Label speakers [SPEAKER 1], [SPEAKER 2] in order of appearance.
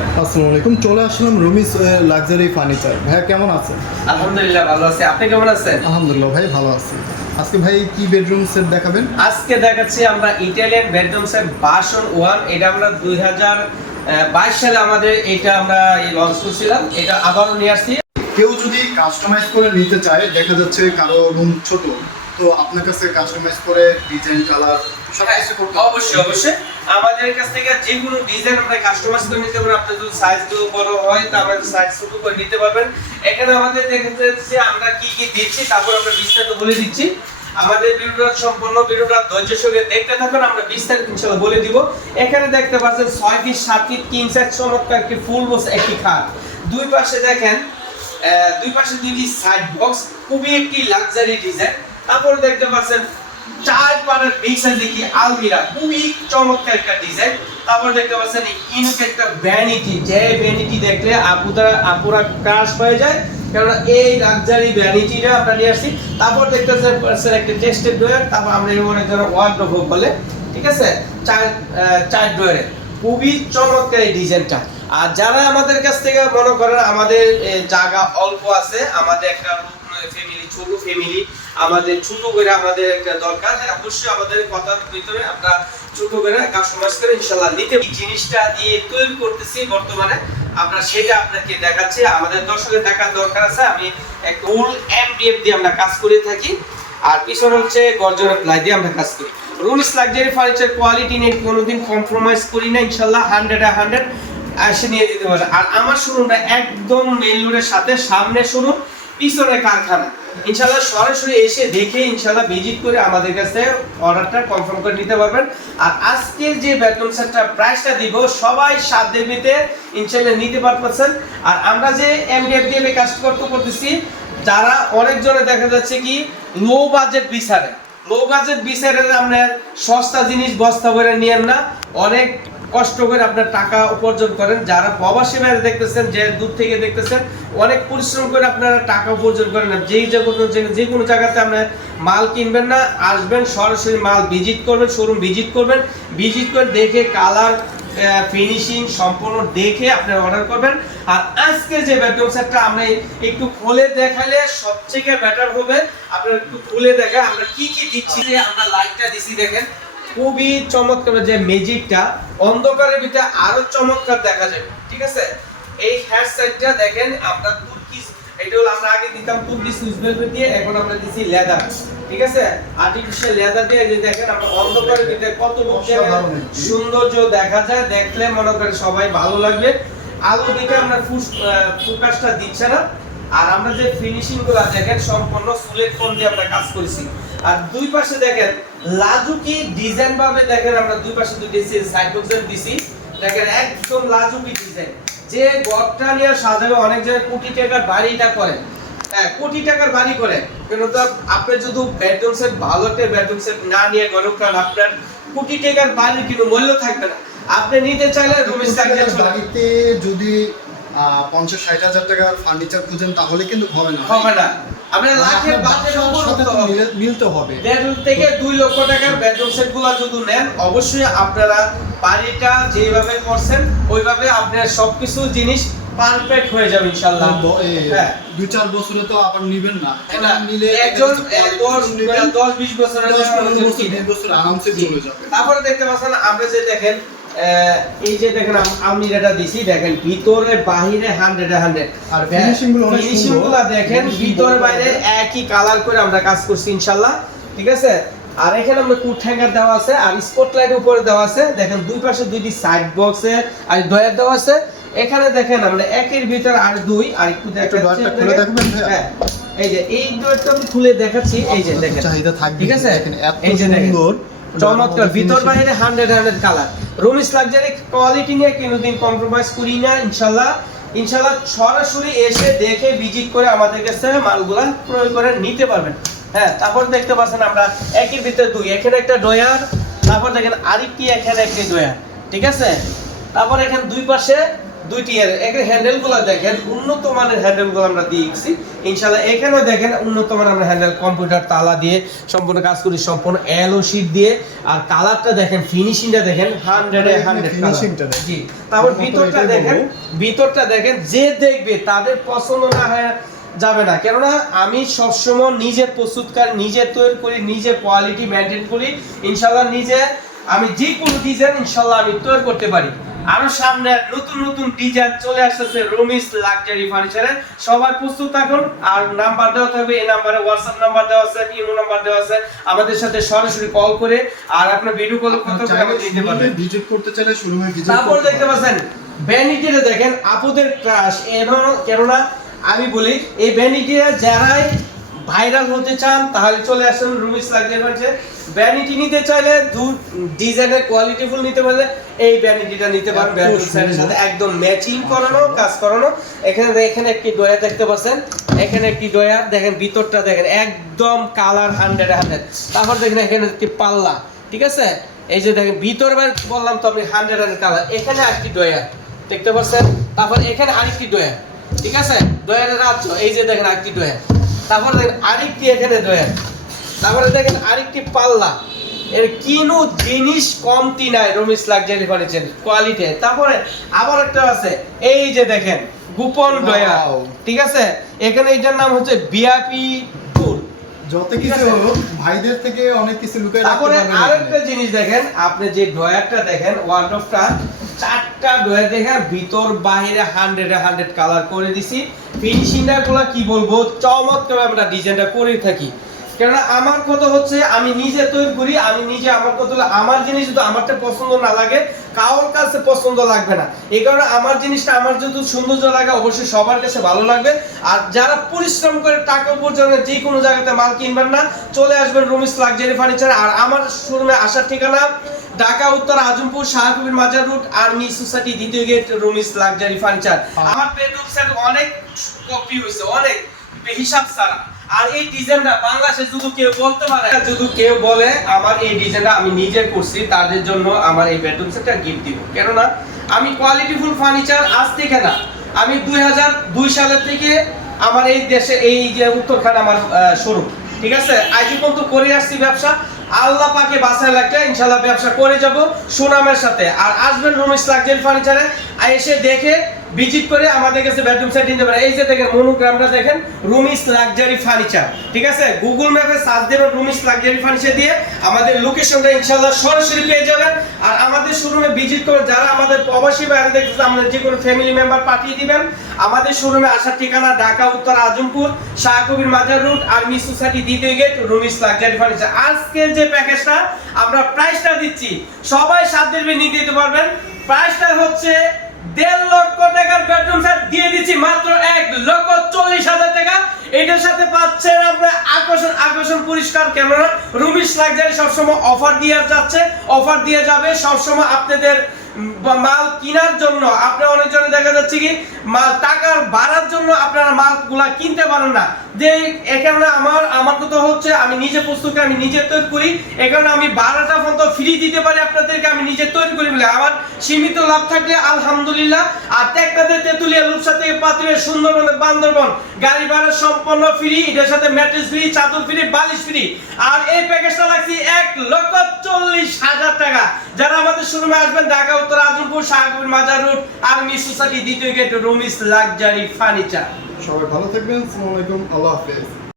[SPEAKER 1] আসসালামু আলাইকুম। চলে আসলাম রুমিস লাক্সারি ফার্নিচার ভাইয়া কেমন আছেন?
[SPEAKER 2] আলহামদুলিল্লাহ ভালো আছি। আপনি কেমন আছেন?
[SPEAKER 1] আলহামদুলিল্লাহ ভাই ভালো আছি। আজকে ভাই কি বেডরুম সেট দেখাবেন?
[SPEAKER 2] আজকে দেখাচ্ছি আমরা ইটালিয়ান বেডরুম সেট বাসন ওয়ান এটা আমরা দুই হাজার বাইশ সালে আমাদের এটা আমরা লঞ্চ করছিলাম। এটা আবারও নিয়ে আসছি।
[SPEAKER 1] কেউ যদি কাস্টমাইজ করে নিতে চায় দেখা যাচ্ছে কারও রুম ছোট। তো আপনার কাছে কাস্টমাইজ করে ডিজাইন কালার
[SPEAKER 2] অবশ্যই অবশ্যই। আমাদের কাছ থেকে যে কোনো ডিজাইন আমরা কাস্টমাইজ করে নিতে পারব আপনার যদি সাইজ বড় হয় তো আমরা সাইজ ছোট করে নিতে পারবেন। এখানে আমাদের দেখতে যাচ্ছে আমরা কি কি দিচ্ছি, তারপর আমরা বিস্তারিত বলে দিচ্ছি। আমাদের ভিডিওটা সম্পূর্ণ, ভিডিওটা ধৈর্য সঙ্গে দেখতে থাকুন, আমরা বিস্তারিত ইনশাআল্লাহ বলে দিব। এখানে দেখতে পাচ্ছেন ছয় ফিট সাত ফিট কিং সাইজ চমৎকার একটি ফুল বক্স একটি খাট। দুই পাশে দেখেন দুই পাশে দুইটি সাইড বক্স খুবই একটি লাক্সারি ডিজাইন তারপরে দেখতে পাচ্ছেন চার পাড়ের বিগ সাইজে কি আলমিরা খুবই চমৎকার একটা ডিজাইন তারপর দেখতে পাচ্ছেন ইনুক একটা ভ্যানিটি যে ভ্যানিটি দেখলে আপুরা আপুরা ক্রাশ হয়ে যায়। কারণ এই লাক্সারি ভ্যানিটিটা আমরা নিয়ে আসছি। তারপর দেখতে পাচ্ছেন একটা টেস্টেড ড্রয়ার তারপর আমরা এই অনেক ধরনের ওয়ার্ডরোব বলে। ঠিক আছে? চার চার ড্রয়ারে খুবই চমৎকার এই ডিজাইনটা আর যারা আমাদের কাছ থেকে মনে করেন আমাদের জায়গা অল্প আছে, আমাদের একটা ফ্যামিলি ছোট ফ্যামিলি আমাদের ছোট করে আমাদের একটা দরকার। হ্যাঁ, অবশ্যই আমাদের কথার ভিতরে আমরা ছোট করে করে ইনশাল্লাহ নিতে জিনিসটা দিয়ে তৈরি করতেছি বর্তমানে। আমরা সেটা আপনাকে দেখাচ্ছি। আমাদের দর্শকের দেখার দরকার আছে। আমি এক এমডিএফ দিয়ে আমরা কাজ করে থাকি। আর পিছনে হচ্ছে গর্জনের প্লাই দিয়ে আমরা কাজ করি। রুলস লাক্সারি ফার্নিচার কোয়ালিটি নিয়ে কোনোদিন কম্প্রোমাইজ করি না। ইনশাল্লাহ হান্ড্রেড হান্ড্রেড এসে নিয়ে যেতে পারে আর আমার শোরুমটা একদম মেইন রোডের সাথে সামনে শোরুম পিছনে কারখানা। ইনশাল্লাহ সরাসরি এসে দেখে ইনশাল্লাহ ভিজিট করে আমাদের কাছে অর্ডারটা কনফার্ম করে নিতে পারবেন। আর আজকের যে বেডরুম সেটটা প্রাইসটা দিব, সবাই সাত দেবিতে ইনশাল্লাহ নিতে পারতেছেন। আর আমরা যে এমডিএফ দিয়ে কাজ করতে করতেছি, যারা অনেক অনেকজনে দেখা যাচ্ছে কি লো বাজেট বিচারে। লো বাজেট বিচারে আপনার সস্তা জিনিস বস্তা করে নিয়েন না। অনেক কষ্ট করে আপনার টাকা উপার্জন করেন। যারা প্রবাসী বাইরে দেখতেছেন, যে দূর থেকে দেখতেছেন, অনেক পরিশ্রম করে আপনারা টাকা উপার্জন করেন যেই যে কোনো যে- কোনো জায়গাতে আপনার মাল কিনবেন না, আসবেন, সরাসরি মাল ভিজিট করবেন, শোরুম ভিজিট করবেন। ভিজিট করে দেখে কালার ফিনিশিং সম্পূর্ণ দেখে আপনি অর্ডার করবেন। আর আজকে যে বেডরুম সেটটা আমরা একটু খুলে দেখালে সবথেকে বেটার হবে। আপনারা একটু খুলে দেখা আমরা কি কি দিচ্ছি। আমরা লাইটটা দিছি দেখেন। খুবই চমৎকার যে ম্যাজিকটা অন্ধকারের ভিতরে আরও চমৎকার দেখা যাবে ঠিক আছে? এই হেয়ার সাইডটা দেখেন আমরা তুর্কিশ এটা হলো আমরা আগে দিতাম তুর্কিশ সুইচ ভেলভেট দিয়ে এখন আমরা দিছি লেদার ঠিক আছে? আর্টিফিশিয়াল লেদার দিয়ে যে দেখেন আমরা অন্ধকারের ভিতরে কত। সৌন্দর্য দেখা যায় দেখলে মনে করে সবাই ভালো লাগবে। আলো দিকে আমরা ফোকাসটা দিচ্ছে না। আর আমরা যে ফিনিশিংগুলা দেখেন সম্পূর্ণ সুলেট ফোন দিয়ে আমরা কাজ করেছি। আর দুই পাশে দেখেন লাজুকি ডিজাইন ভাবে দেখেন আমরা দুই পাশে দুই দিছি সাইড বক্সের দিছি। দেখেন একদম লাজুকি ডিজাইন যে ঘরটা নিয়ে সাজাবে অনেক জায়গায় কোটি টাকার বাড়িটা করে হ্যাঁ কোটি টাকার বাড়ি করে কিন্তু তো আপনি যদি বেডরুম সেট ভালো একটা বেডরুম সেট না নিয়ে ঘরে উঠান আপনার কোটি টাকার বাড়ির কিন্তু মূল্য থাকবে না। আপনি নিতে চাইলে থাকলে
[SPEAKER 1] বাড়িতে যদি পঞ্চাশ ষাট হাজার টাকার ফার্নিচার খুঁজেন তাহলে কিন্তু হবে না।
[SPEAKER 2] হবে না। আপনার লাখের বাজেট
[SPEAKER 1] সাথে মিলতে হবে।
[SPEAKER 2] দেড় থেকে দুই লক্ষ টাকার বেডরুম সেট যদি নেন অবশ্যই আপনারা বাড়িটা যেভাবে করছেন ওইভাবে আপনার সবকিছু জিনিস পারফেক্ট হয়ে যাবে হ্যাঁ।
[SPEAKER 1] দুই চার বছরে তো আবার নিবেন না। নিলে
[SPEAKER 2] একজন বছরের
[SPEAKER 1] বছর আরামসে চলে যাবে।
[SPEAKER 2] তারপরে দেখতে পাচ্ছেন আপনি যে দেখেন এই যে দেখেন আমি যেটা দিছি দেখেন ভিতরে বাহিরে হান্ড্রেড হান্ড্রেড
[SPEAKER 1] আরগুলো
[SPEAKER 2] ফিনিশিং। দেখেন ভিতরে বাইরে একই কালার করে আমরা কাজ করছি ইনশাল্লাহ। ঠিক আছে? আর এখানে আমরা কুট হ্যাঙ্গার দেওয়া আছে আর স্পটলাইট উপরে দেওয়া আছে। দেখেন দুই পাশে দুইটি সাইড বক্সে আর ডয়ার দেওয়া আছে। এখানে দেখেন আমরা একের ভিতর আর দুই আর একটু
[SPEAKER 1] ভাইয়া?
[SPEAKER 2] হ্যাঁ। এই যে এই ডয়ারটা আমি খুলে দেখাচ্ছি এই যে
[SPEAKER 1] আপনার
[SPEAKER 2] দেখেন।
[SPEAKER 1] চাহিদা থাকবে
[SPEAKER 2] ঠিক আছে? এই যে দেখেন। চমৎকার। ভিতর বাইরে hundred hundred colour Rumi's luxury quality নিয়ে কোনোদিন কম্প্রোমাইজ করি না ইনশাল্লাহ। ইনশাল্লাহ সরাসরি এসে দেখে ভিজিট করে আমাদের কাছে মালগুলা প্রয়োগ করে নিতে পারবেন। হ্যাঁ তারপর দেখতে পাচ্ছেন আমরা একের ভিতরে দুই। এখানে একটা ডয়ার তারপর দেখেন আরেকটি এখানে একটি ডয়ার ঠিক আছে? তারপর এখানে দুই পাশে দুইটি এর হ্যান্ডেলগুলো দেখেন উন্নত মানের হ্যান্ডেলগুলো আমরা দিয়েছি। ইনশাআল্লাহ এখানেও দেখেন উন্নত মানের আমরা হ্যান্ডেল কম্পিউটার তালা দিয়ে সম্পূর্ণ কাজ করি সম্পূর্ণ এলো শীট দিয়ে। আর কালারটা দেখেন ফিনিশিংটা দেখেন হান্ড্রেডে হান্ড্রেড
[SPEAKER 1] finishingটা দেখেন।
[SPEAKER 2] জি তারপর ভিতরটা দেখেন ভিতরটা দেখেন যে দেখবে তাদের পছন্দ না হয় যাবে না। কেননা আমি সবসময় নিজে প্রস্তুতকারী নিজে তৈরি করি নিজে কোয়ালিটি মেনটেন করি। ইনশাল্লাহ নিজে আমি যে কোনো ডিজাইন ইনশাল্লাহ আমি তৈরি করতে পারি। আরও সামনে নতুন নতুন ডিজাইন চলে আসতেছে রুমিস লাক্সারি ফার্নিচারে সবাই প্রস্তুত থাকুন আর নাম্বার দেওয়া থাকবে এই নাম্বারে হোয়াটসঅ্যাপ নাম্বার দেওয়া আছে ইমো নাম্বার দেওয়া আছে। আমাদের সাথে সরাসরি কল করে আর আপনার ভিডিও কল করতে আমাদের দিতে পারবেন।
[SPEAKER 1] ভিজিট করতে চাইলে শোরুমে ভিজিট
[SPEAKER 2] তারপর দেখতে পাচ্ছেন ভ্যানিটিটা দেখেন আপুদের ক্রাশ কেননা আমি বলি এই ভ্যানিটিরা যারাই ভাইরাল হতে চান তাহলে চলে আসেন রুমিস লাগিয়ে হচ্ছে ভ্যানিটি নিতে চাইলে দু ডিজাইনের কোয়ালিটি ফুল নিতে পারলে এই ভ্যানিটিটা নিতে পারেন
[SPEAKER 1] এত
[SPEAKER 2] ভ্যানিটি সাইডের সাথে একদম ম্যাচিং করানো কাজ করানো। এখানে এখানে একটি ডয়া দেখতে পাচ্ছেন। এখানে একটি ডয়া দেখেন ভিতরটা দেখেন একদম কালার হান্ড্রেড হান্ড্রেড তারপর দেখেন এখানে একটি পাল্লা ঠিক আছে? এই যে দেখেন ভিতর বার বললাম তো আমি হান্ড্রেড হান্ড্রেড কালার এখানে একটি ডয়া দেখতে পাচ্ছেন? তারপর এখানে আরেকটি ডয়া ঠিক আছে? ডয়ার রাজ্য এই যে দেখেন আরেকটি ডয়া তারপর দেখেন আরেকটি এখানে ডয়া তারপরে দেখেন আরেকটি পাল্লা। এর কিনু জিনিস কমতি নাই রমিস লাক্সারি ফার্নিচার কোয়ালিটি তারপরে আবার একটা আছে এই যে দেখেন গোপন ডয়া ঠিক আছে? এখানে এটার নাম হচ্ছে বিআপি টুল
[SPEAKER 1] যত কিছু ভাইদের থেকে অনেক কিছু লুকায়
[SPEAKER 2] তারপরে আরেকটা জিনিস দেখেন আপনি যে ড্রয়ারটা দেখেন ওয়ার্ডরোবটা চারটা ড্রয়ার দেখেন ভিতর বাইরে হান্ড্রেডে হান্ড্রেড কালার করে দিছি। ফিনিশিংটা গুলা কি বলব? চমৎকার আমরা ডিজাইনটা করে থাকি। কেননা আমার কথা হচ্ছে আমি নিজে তৈরি করি আমি নিজে আমার কথা হলো আমার জিনিস যদি আমারটা পছন্দ না লাগে কারোর কাছে পছন্দ লাগবে না। এই কারণে আমার জিনিসটা আমার যদি সৌন্দর্য লাগে অবশ্যই সবার কাছে ভালো লাগবে। আর যারা পরিশ্রম করে টাকা উপার্জনের যে কোনো জায়গাতে মাল কিনবেন না চলে আসবেন রুমিস লাক্সারি ফার্নিচার। আর আমার শোরুমে আসার ঠিকানা ঢাকা উত্তর Azampur Shahkabir Mazar route army society দ্বিতীয় গেট রুমিস লাক্সারি ফার্নিচার। আমার বেডরুম সেট অনেক কপি হয়েছে অনেক। হিসাব ছাড়া। আর এই ডিজাইনটা বাংলাদেশে যদি কেউ বলতে পারে, যদি কেউ বলে, আমার এই ডিজাইনটা আমি নিজে করছি, তাদের জন্য আমার এই বেডরুম সেটটা গিফট দিব। কেননা, আমি কোয়ালিটিফুল ফার্নিচার আজ থেকে না, আমি দুই হাজার দুই সালের থেকে আমার এই দেশে, এই যে উত্তরখান আমার শুরু ঠিক আছে? আজ পর্যন্ত করে আসছি ব্যবসা। আল্লাহ পাকে বাসায় লাগলে ইনশাল্লাহ ব্যবসা করে যাব সুনামের সাথে। আর আসবেন রুমিস লাক্সারি ফার্নিচারে এসে দেখে ভিজিট করে আমাদের কাছে বেডরুম সেট নিতে পারে। এই যে দেখেন মনোগ্রামটা দেখেন রুমিস লাক্সারি ফার্নিচার ঠিক আছে? গুগল ম্যাপে সার্চ দেবেন রুমিস লাক্সারি ফার্নিচার দিয়ে আমাদের লোকেশনটা ইনশাল্লাহ সরাসরি পেয়ে যাবেন। আর আমাদের শোরুমে ভিজিট করে যারা আমাদের প্রবাসী বাইরে দেখতেছে আমরা যে কোনো ফ্যামিলি মেম্বার পাঠিয়ে দিবেন। আমাদের শোরুমে আসার ঠিকানা ঢাকা, উত্তর Azampur Shahkabir Mazar route army society দ্বিতীয় গেট রুমিস লাক্সারি ফার্নিচার আজকের যে প্যাকেজটা আমরা প্রাইসটা দিচ্ছি। সবাই সাত দিন নিয়ে দিতে পারবেন। প্রাইসটা হচ্ছে দেড় লক্ষ টাকার বেডরুম সেট দিয়ে দিচ্ছি মাত্র এক লক্ষ চল্লিশ হাজার টাকা। এটার সাথে পাচ্ছেন আপনার আকর্ষণ আকর্ষণ পরিষ্কার ক্যামেরা রুমিস লাক্সারি সবসময় অফার দিয়ে যাচ্ছে। অফার দিয়ে যাবে সবসময় আপনাদের মাল কেনার জন্য। আপনি অনেকজনে দেখা যাচ্ছে কি, মাল টাকার বাড়ার জন্য আপনারা মাছগুলা কিনতে পারেন না। যে এখানে আমার আমার কথা হচ্ছে আমি নিজে প্রস্তুত আমি নিজে তৈরি করি। এখানে আমি বারোটা পর্যন্ত ফ্রি দিতে পারি আপনাদেরকে, আমি নিজে তৈরি করি বলে। আমার সীমিত লাভ থাকলে আলহামদুলিল্লাহ। আর ত্যাগটাতে তেঁতুলিয়া রূপসা থেকে পাতুলিয়া সুন্দরবন বান্দরবন গাড়ি ভাড়া সম্পূর্ণ ফ্রি এটার সাথে ম্যাট্রেস ফ্রি চাদর ফ্রি বালিশ ফ্রি আর এই প্যাকেজটা লাগছে এক লক্ষ চল্লিশ হাজার টাকা। যারা আমাদের শোরুমে আসবেন, ঢাকা, উত্তর, Azampur, Shahpur, Mazar road army society দ্বিতীয় গেট রুমিস লাক্সারি ফার্নিচার
[SPEAKER 1] সবাই ভালো থাকবেন আসসালামু আলাইকুম, আল্লাহ হাফেজ।